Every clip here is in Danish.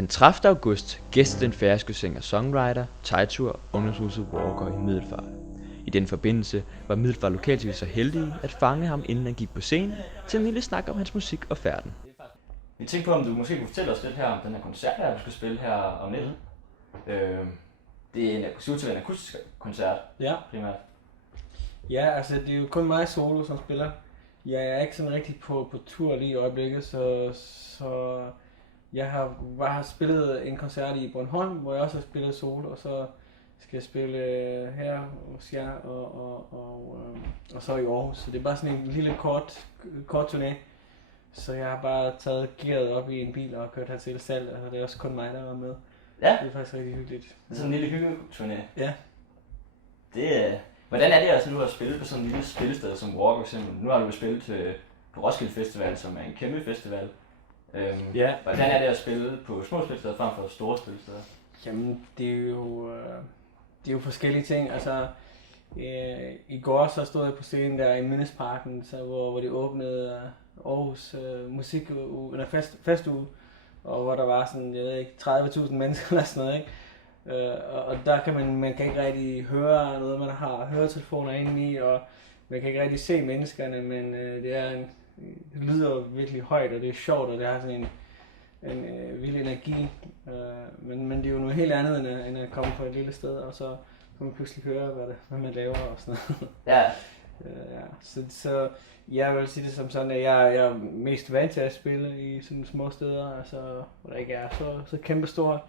Den 30. august gæstede den færøske singer-songwriter Teitur ungdomshuset Walker i Middelfart. I den forbindelse var Middelfart Lokaltv så heldige at fange ham, inden han gik på scenen, til en lille snak om hans musik og færden. Vi tænkte på, om du måske kunne fortælle os lidt her om den her koncert, der du skal spille her om lidt. Det er en akustisk koncert, Ja. primært. Ja, altså det er jo kun mig solo, som spiller. Jeg er ikke sådan rigtig på tur lige i øjeblikket, så jeg har bare spillet en koncert i Bornholm, hvor jeg også har spillet solo, og så skal jeg spille her hos jer og så i Aarhus. Så det er bare sådan en lille kort turné. Så jeg har bare taget gearet op i en bil og kørt hertil selv, altså det er også kun mig, der er med. Ja. Det er faktisk rigtig hyggeligt. Det er sådan en lille hyggeturné. Ja. Hvordan er det altså, nu har spillet på sådan en lille spillested som Walker eksempel? Nu har du spillet på Roskilde Festival, som er en kæmpe festival. Ja. Hvordan er det at spille på små spillesteder frem for store spillesteder? Jamen, det er jo forskellige ting. Altså, i går så stod jeg på scenen der i Mindesparken, så hvor de åbnede Aarhus festuge, og hvor der var sådan, jeg ved ikke, 30.000 mennesker eller sådan noget, ikke? Og der kan man kan ikke rigtig høre noget, man har høretelefoner inde i, og man kan ikke rigtig se menneskerne, men det lyder virkelig højt, og det er sjovt, og det har sådan en vild energi. Men det er jo noget helt andet, end at komme på et lille sted, og så kan man pludselig høre, hvad man laver og sådan noget. Ja. Ja, så jeg vil sige det som sådan, at jeg er mest vant til at spille i sådan små steder, altså, hvor der ikke er så kæmpe stort.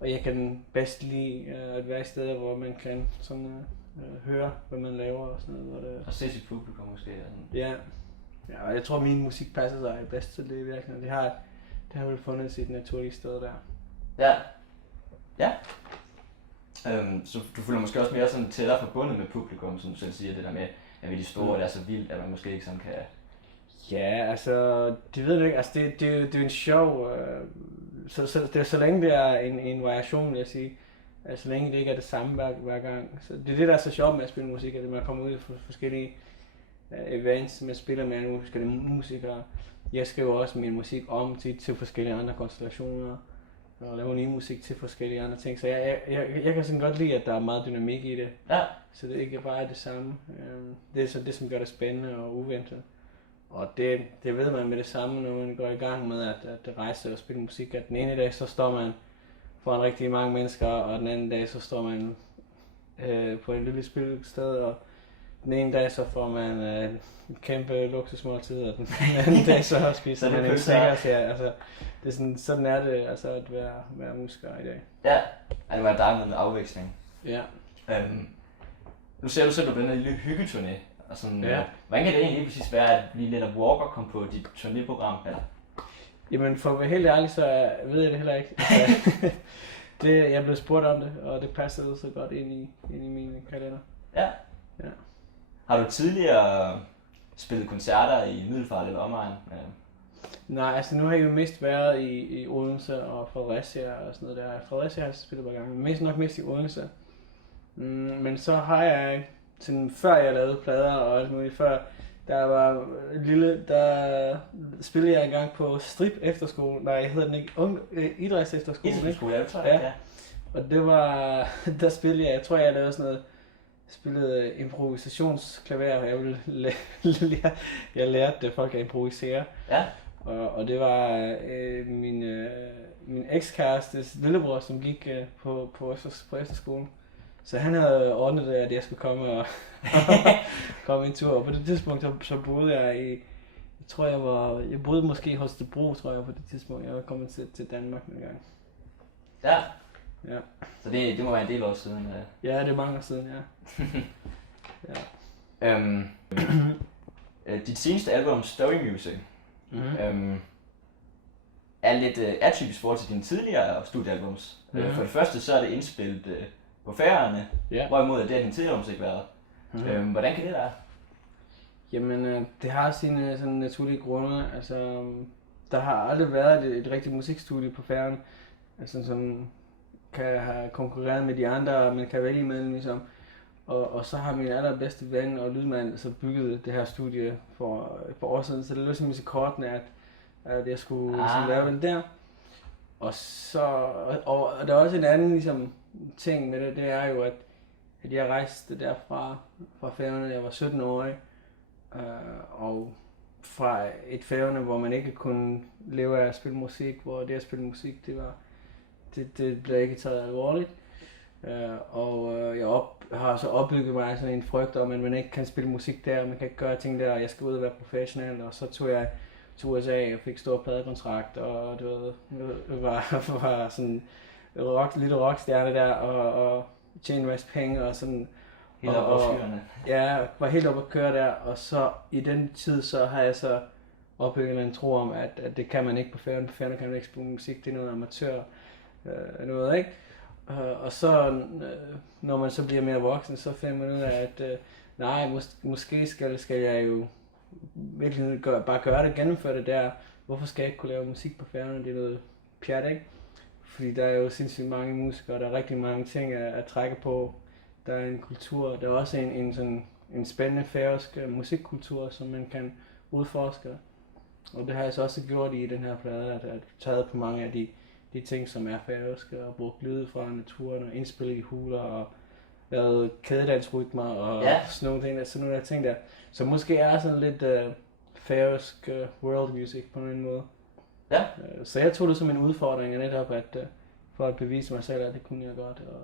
Og jeg kan bedst lide at være i steder, hvor man kan sådan, høre, hvad man laver og sådan noget. Hvor det... Og se sit publikum måske. Ja, og jeg tror, min musik passer sig bedst til det virkelig. Det har vel fundet sit naturlige sted der. Ja. Ja. Så du føler måske også mere sådan tættere forbundet med publikum, som du selv siger, det der med, at ved de store, det er så vildt, at man måske ikke sådan kan... Ja, altså, det ved jeg ikke, altså det er en show, så længe det er en variation, vil jeg sige, altså så længe det ikke er det samme hver gang. Så det er det, der er så sjovt med at spille musik, at man kommer ud i forskellige events, man spiller med nogle forskellige musikere. Jeg skriver også min musik om til forskellige andre konstellationer, og laver ny musik til forskellige andre ting, så jeg kan sådan godt lide, at der er meget dynamik i det, Ja. så det ikke bare er det samme. Det er så det, som gør det spændende og uventet. Og det ved man med det samme, når man går i gang med at rejse og spille musik, at den ene dag så står man foran rigtig mange mennesker, og den anden dag så står man på et lille spillested, og den ene dag så får man en kæmpe luksusmåltid, og den anden dag så spiser man en sikkert. Altså, det er sådan er det altså at være musiker i dag. Ja, det var der med en afveksling. Ja. Nu ser du selv på den her lille hyggeturné. Og sådan, ja. Hvordan kan det egentlig præcis være, at vi netop Walker kom på dit turnéprogram her? Jamen for at være helt ærlig, så ved jeg det heller ikke. Jeg blev spurgt om det, og det passede så godt ind i min kalender. Ja. Ja. Har du tidligere spillet koncerter i Middelfart eller omegn? Nej, altså nu har jeg jo mest været i Odense og Fredericia og sådan noget der. Fredericia har jeg spillet et par gange, nok mest i Odense. Men så har jeg, sådan, før jeg lavede plader og alt muligt, før der var lille, der spillede jeg engang på Strip efterskole, nej, jeg hedder den ikke, Idræts efterskole. Idrætsskole, ja, det tror jeg, ja. Og det var, der spillede jeg tror jeg lavede sådan noget, spillede improvisationsklaver, jeg lærte det, folk at improvisere. Ja. Og det var min ekskærestes lillebror, som gik på efterskolen. Så han havde ordnet det, at jeg skulle komme komme en tur. Og på det tidspunkt, så boede jeg jeg boede måske i Holstebro, tror jeg, på det tidspunkt. Jeg var kommet til Danmark en gang. Ja. Ja. Så det må være en del år siden. Ja, det er mange år siden, ja. Ja. Dit seneste album, Story Music, er lidt atypisk forhold til dine tidligere studiealbums. For det første, så er det indspillet på Færøerne, hvorimod det har din tidligere musik været. Hvordan kan det være? Jamen, det har sine sådan naturlige grunde. Altså, der har aldrig været et rigtigt musikstudie på Færøerne, altså, som kan have konkurreret med de andre, man kan vælge imellem, ligesom. Og så har min allerbedste ven og lydmand så bygget det her studie for et par år siden, så det lød simpelthen i kortene, at jeg skulle lave den der. Og så, og der er også en anden ligesom, ting med det er jo, at jeg rejste derfra fra Færøerne, da jeg var 17-årig, og fra et Færøerne, hvor man ikke kunne leve af at spille musik, hvor det at spille musik, det blev ikke taget alvorligt. Jeg har så opbygget mig sådan en frygt om, at man ikke kan spille musik der, man kan ikke gøre ting der, og jeg skal ud og være professionel, og så tog jeg til USA og fik stor pladekontrakt, og du ved, var sådan lille rockstjerne der, og tjene en masse penge, og sådan. Helt op på fyrene. Ja, var helt oppe at køre der, og så i den tid, så har jeg så opbygget en tro om, at det kan man ikke på Færøerne. På Færøerne kan man ikke spille musik, det er noget amatør, noget, ikke? Og så, når man så bliver mere voksen, så finder man ud af, at nej, måske skal jeg jo virkelig bare gøre det, gennemføre det der. Hvorfor skal jeg ikke kunne lave musik på Færøerne? Det er noget pjat, ikke? Fordi der er jo sindssygt mange musikere, der er rigtig mange ting at trække på. Der er en kultur, der er også en spændende færøsk musikkultur, som man kan udforske. Og det har jeg så også gjort i den her plade, at taget på mange af de ting, som er færøske, og brugt lyde fra naturen, og indspillet i huler, og lavet kædedansrytmer, og sådan nogle ting der. Så måske er sådan lidt færøsk world music på en måde. Ja. Så jeg tog det som en udfordring, netop for at bevise mig selv, at det kunne jeg godt, og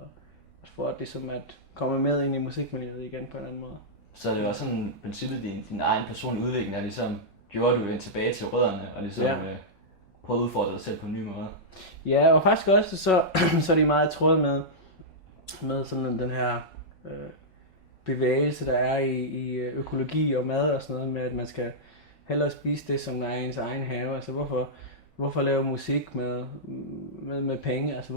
for at det som at komme med ind i musikmiljøet igen på en anden måde. Så det var sådan princippet din egen personlige udvikling, der ligesom gjorde, du tilbage til rødderne, og ligesom prøvede at udfordre dig selv på en ny måde. Ja, og faktisk også så er det meget tråd med sådan den her bevægelse, der er i økologi og mad og sådan noget, med at man skal hellere spise det, som der er i ens egen have. Altså hvorfor lave musik med penge? Altså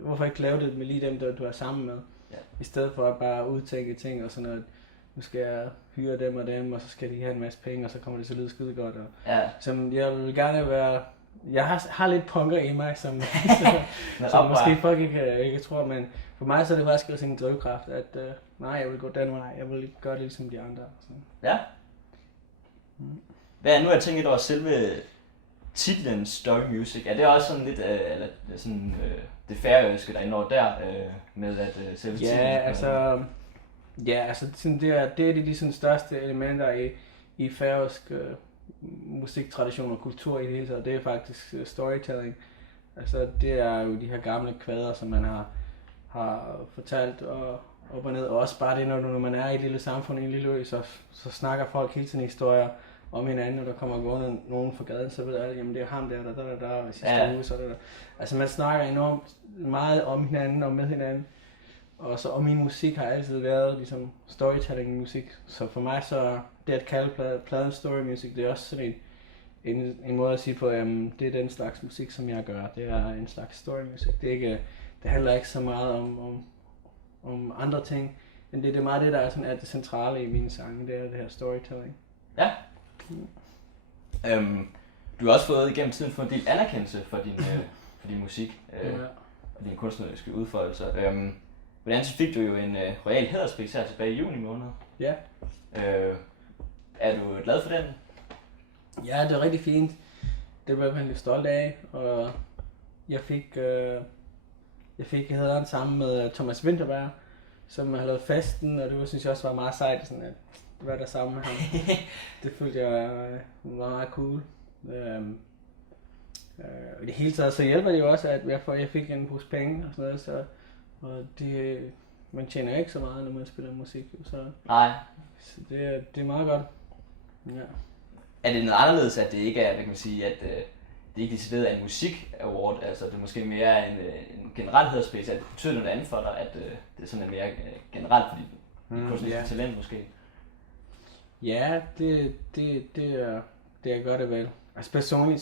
hvorfor ikke lave det med lige dem, der du er sammen med? Ja. I stedet for at bare udtænke ting og sådan noget. Nu skal jeg hyre dem og dem, og så skal de have en masse penge, og så kommer det til at lyde skide godt. Som jeg vil gerne være. Jeg har lidt punker i mig, som måske folk ikke tror, men for mig så er det faktisk også en drivkraft, at nej, jeg vil gå den vej, jeg vil gøre det ligesom de andre. Sådan. Ja. Hvad nu har jeg tænkt over selve titlen Story Music? Er det også sådan lidt det færøske, der indgår der med at selve titlen? Altså sådan det er de sådan største elementer i færøsk musiktradition og kultur i det hele taget. Det er faktisk storytelling. Altså det er jo de her gamle kvader, som man har fortalt og op og ned. Og også bare det, når man er i et lille samfund, i en lille ø, så snakker folk hele tiden historier om hinanden, og der kommer gående nogen fra gaden, så ved alle, jamen det er ham der, og hvis jeg skal uge, så er det der. Altså man snakker enormt meget om hinanden og med hinanden. Og så, og min musik har altid været ligesom storytelling musik. Så for mig så, det at kalde pladen story music, det er også sådan en måde at sige på, det er den slags musik, som jeg gør. Det er en slags story music. Det handler ikke så meget om andre ting, men det er meget det, der er, sådan, er det centrale i mine sange, det er det her storytelling. Ja. Du har også fået igennem tiden fået en del anerkendelse for din musik og dine kunstneriske udfoldelser. Hvordan så fik du jo en royal hæderspris her tilbage i juni måned? Ja. Er du glad for den? Ja, det er rigtig fint. Det blev jeg virkelig stolt af, og jeg fik hæderen sammen med Thomas Vinterberg, som har lavet festen, og det synes jeg også var meget sejt, sådan at være der sammen med ham. Det følte jeg var meget cool. I det hele taget så hjælper det jo også, at jeg fik en pose penge og sådan noget, så og man tjener ikke så meget, når man spiller musik, så, nej. Så det er meget godt. Ja. Er det noget anderledes, at det ikke er, hvad kan man sige, at det ikke decideret er en musik award, altså det er måske mere en generel hæderspris, at det betyder noget andet for dig, at det sådan er mere generelt for dit kunstneriske talent måske? Ja, det gør det vel. Altså personligt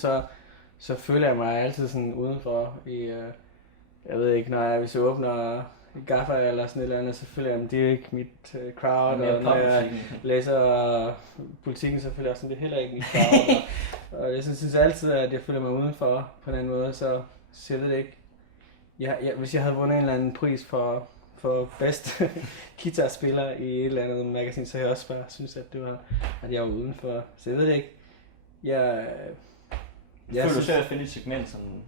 så føler jeg mig altid sådan udenfor i, jeg ved ikke, hvis jeg åbner Gaffa eller sådan et eller andet, så føler jeg, at det er ikke mit crowd, og når jeg læser Politikken, så føler jeg sådan, det er heller ikke mit crowd. og jeg synes altid, at jeg føler mig udenfor på den måde, så jeg ved det ikke. Hvis jeg havde vundet en eller anden pris for bedste guitarspiller i et eller andet magasin, så jeg også bare synes, at det var, at jeg var udenfor. Så jeg ved det ikke. Du føler du svært at finde et segment, sådan...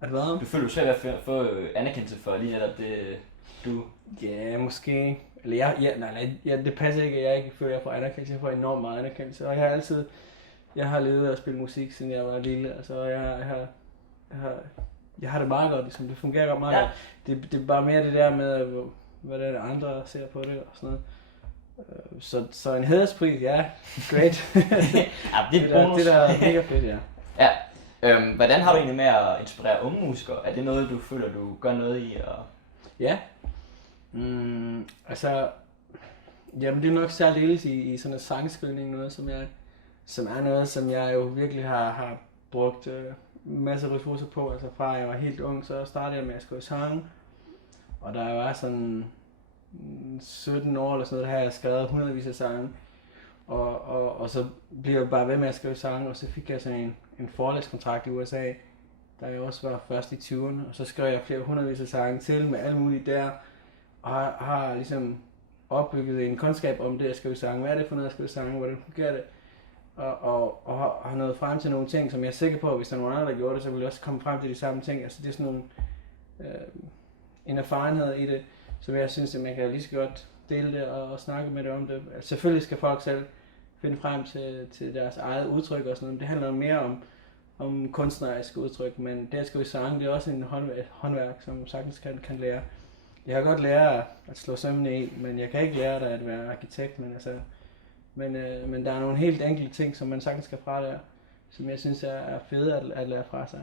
At hvad? Du føler du svært at få anerkendelse for lige netop det, du... Ja, måske. Eller det passer ikke, at jeg ikke føler, at jeg får anerkendelse. Jeg får enormt meget anerkendelse. Og jeg har levet af at spille musik, siden jeg var lille. Altså, jeg har det meget godt, ligesom. Det fungerer godt meget godt. Det er bare mere det der med, hvordan andre ser på det og sådan noget. Så en hæderspris, ja, great. Ja, det er bonus. Det der er mega fedt, ja. Ja. Hvordan har du egentlig med at inspirere unge musikere? Er det noget, du føler, du gør noget i? Ja. Altså, jamen det er nok særligt i sådan en sangskrivning, noget som er noget, som jeg jo virkelig har brugt masser af ressourcer på. Altså fra jeg var helt ung, så startede jeg med at skrive sange. Og da jeg var sådan 17 år eller sådan noget, der har jeg skrevet hundredvis af sange. Og så blev jeg bare ved med at skrive sange, og så fik jeg sådan en forlagskontrakt i USA, da jeg også var først i 20'erne. Og så skrev jeg flere hundredvis af sange til med alt muligt der. Og har ligesom opbygget en kundskab om det at skrive sange. Hvad er det for noget at skrive sange? Hvordan fungerer det? Og har nået frem til nogle ting, som jeg er sikker på, at hvis der er nogen andre, der gjorde det, så ville jeg også komme frem til de samme ting. Altså det er sådan nogle en erfarenhed i det, som jeg synes, at man kan lige så godt dele det og snakke med det om det. Altså, selvfølgelig skal folk selv finde frem til deres eget udtryk og sådan noget. Det handler mere om kunstneriske udtryk, men det at skrive sange, det er også en håndværk, som sagtens kan lære. Jeg kan godt lære at slå sømmene i, men jeg kan ikke lære dig at være arkitekt, men der er nogle helt enkelte ting, som man sagtens skal fralære, som jeg synes er fede at lære fra sig.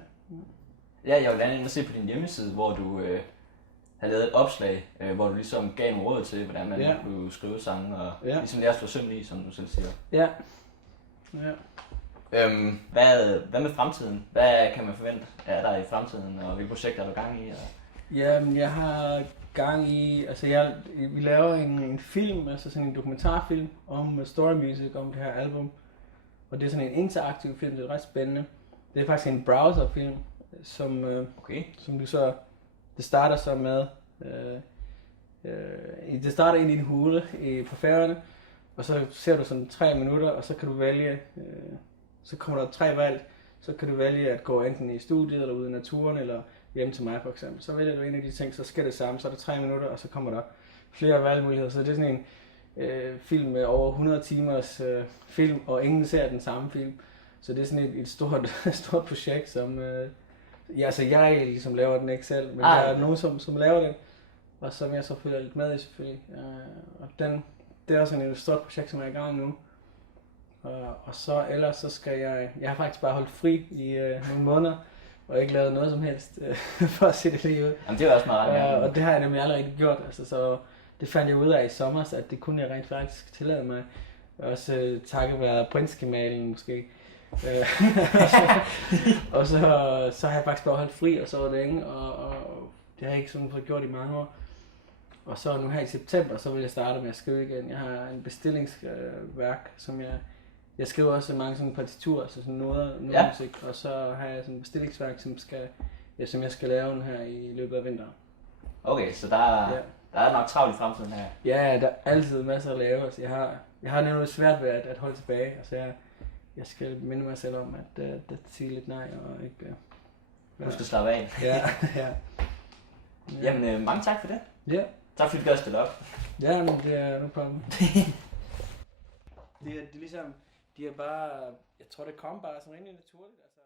Ja, jeg vil gerne ind og se på din hjemmeside, hvor du har lavet et opslag, hvor du ligesom gav nogle råd til, hvordan man kunne skrive sange, og ligesom lære at slå sømmene i, som du selv siger. Ja. Hvad med fremtiden? Hvad kan man forvente af dig i fremtiden, og hvilke projekter er du gang i? Jamen, jeg har gang i, altså vi laver en film, altså sådan en dokumentarfilm om story music, om det her album. Og det er sådan en interaktiv film, det er ret spændende. Det er faktisk en browserfilm, som du så, det starter så med, det starter ind i en hule på Færøerne, og så ser du sådan 3 minutter, og så kan du vælge, så kommer der 3 valg, så kan du vælge at gå enten i studiet, eller ude i naturen, eller hjem til mig for eksempel. Så vælger du en af de ting, så sker det samme, så er der 3 minutter, og så kommer der flere valgmuligheder. Så det er sådan en film med over 100 timers film, og ingen ser den samme film. Så det er sådan et stort projekt, som altså jeg ligesom laver den ikke selv, men der er nogen, som laver den, og som jeg så følger lidt med i selvfølgelig. Og det er også sådan et stort projekt, som er i gang nu. Og så ellers så skal jeg har faktisk bare holdt fri i nogle måneder, og ikke lavet noget som helst for at se det lige ud. Jamen det er også meget og det har jeg nemlig aldrig rigtig gjort, altså, så det fandt jeg ud af i sommer, at det kunne jeg rent faktisk tillade mig. Også takket være Prince-kanalen måske. Og så har jeg faktisk bare holdt fri, og så var det længe, og det har jeg ikke sådan fået gjort i mange år. Og så nu her i september, så vil jeg starte med at skrive igen. Jeg har en bestillingsværk, som jeg skriver også mange sådan partiturer, altså sådan noget musik, og så har jeg sådan et bestillingsværk, som jeg skal lave her i løbet af vinteren. Okay, så der er nok travlt i fremtiden her. Ja, der er altid masser at lave. Altså, jeg har nemlig svært ved at holde tilbage. Altså, jeg skal minde mig selv om at sige lidt nej og ikke. Husk at slappe af. Ja. Jamen, mange tak for det. Ja. Tak fordi du gør at stille op. Ja, men det er no problem. det er ligesom, de er bare, jeg tror det kom bare sådan rimelig naturligt. Altså.